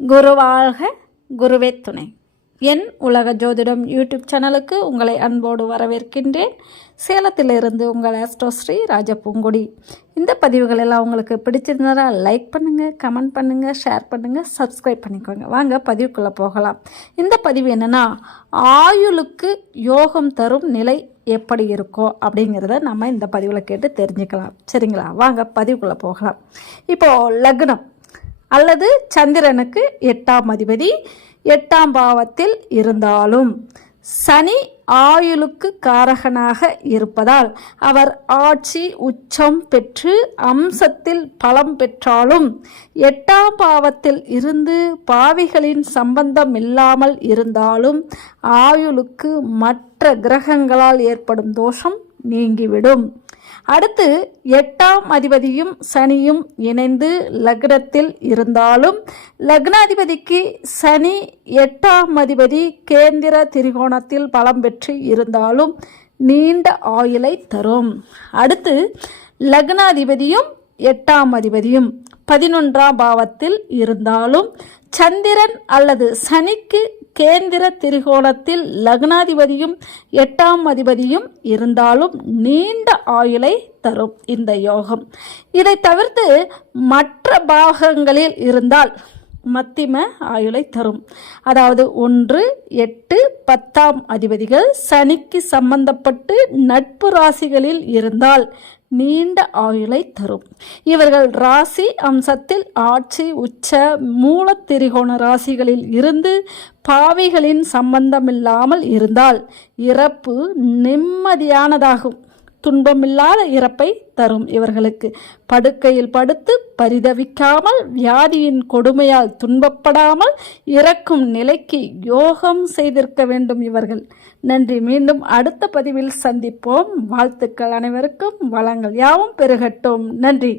குருவாழ்க, குருவே துணை. என் உலக ஜோதிடம் யூடியூப் சேனலுக்கு உங்களை அன்போடு வரவேற்கின்றேன். சேலத்திலிருந்து உங்கள் ஆஸ்ட்ரோஸ்ரீ ராஜபூங்குடி. இந்த பதிவுகள் எல்லாம் உங்களுக்கு பிடிச்சிருந்தா லைக் பண்ணுங்கள், கமெண்ட் பண்ணுங்கள், ஷேர் பண்ணுங்கள், சப்ஸ்கிரைப் பண்ணிக்கோங்க. வாங்க பதிவுக்குள்ளே போகலாம். இந்த பதிவு என்னென்னா, ஆயுளுக்கு யோகம் தரும் நிலை எப்படி இருக்கோ அப்படிங்கிறத நம்ம இந்த பதிவில் கேட்டு தெரிஞ்சுக்கலாம். சரிங்களா? வாங்க பதிவுக்குள்ளே போகலாம். இப்போது லக்னம் அல்லது சந்திரனுக்கு 8ஆம் அதிபதி 8ஆம் பாவத்தில் இருந்தாலும் சனி ஆயுளுக்கு காரகனாக இருப்பதால் அவர் ஆட்சி உச்சம் பெற்று அம்சத்தில் பலம் பெற்றாலும் 8ஆம் பாவத்தில் இருந்து பாவிகளின் சம்பந்தம் இல்லாமல் இருந்தாலும் ஆயுளுக்கு மற்ற கிரகங்களால் ஏற்படும் தோஷம் நீங்கிவிடும். அடுத்து 8ஆம் அதிபதியும் சனியும் இணைந்து லக்னத்தில் இருந்தாலும் லக்னாதிபதிக்கு சனி 8ஆம் அதிபதி கேந்திர திரிகோணத்தில் பலம் பெற்று இருந்தாலும் நீண்ட ஆயுளை தரும். அடுத்து லக்னாதிபதியும் 8ஆம் அதிபதியும் 11ஆம் பாவத்தில் இருந்தாலும் சந்திரன் அல்லது சனிக்கு கேந்திர திரிகோணத்தில் லக்னாதிபதியும் 8ஆம் அதிபதியும் இருந்தாலும் நீண்ட ஆயுளை தரும் இந்த யோகம். இதை தவிர்த்து மற்ற பாகங்களில் இருந்தால் மத்திம ஆயுளை தரும். அதாவது 1, 8, 10ஆம் அதிபதிகள் சனிக்கு சம்பந்தப்பட்டு நட்பு ராசிகளில் இருந்தால் நீண்ட ஆயுளை தரும். இவர்கள் ராசி அம்சத்தில் ஆட்சி உச்ச மூல திரிகோண ராசிகளில் இருந்து பாவிகளின் சம்பந்தமில்லாமல் இருந்தால் இறப்பு நிம்மதியானதாகும். துன்பமில்லாத இறப்பை தரும். இவர்களுக்கு படுக்கையில் படுத்து பரிதவிக்காமல் வியாதியின் கொடுமையால் துன்பப்படாமல் இறக்கும் நிலைக்கு யோகம் செய்திருக்க வேண்டும் இவர்கள். நன்றி. மீண்டும் அடுத்த பதிவில் சந்திப்போம். வாழ்த்துக்கள். அனைவருக்கும் வளங்கள் யாவும் பெருகட்டும். நன்றி.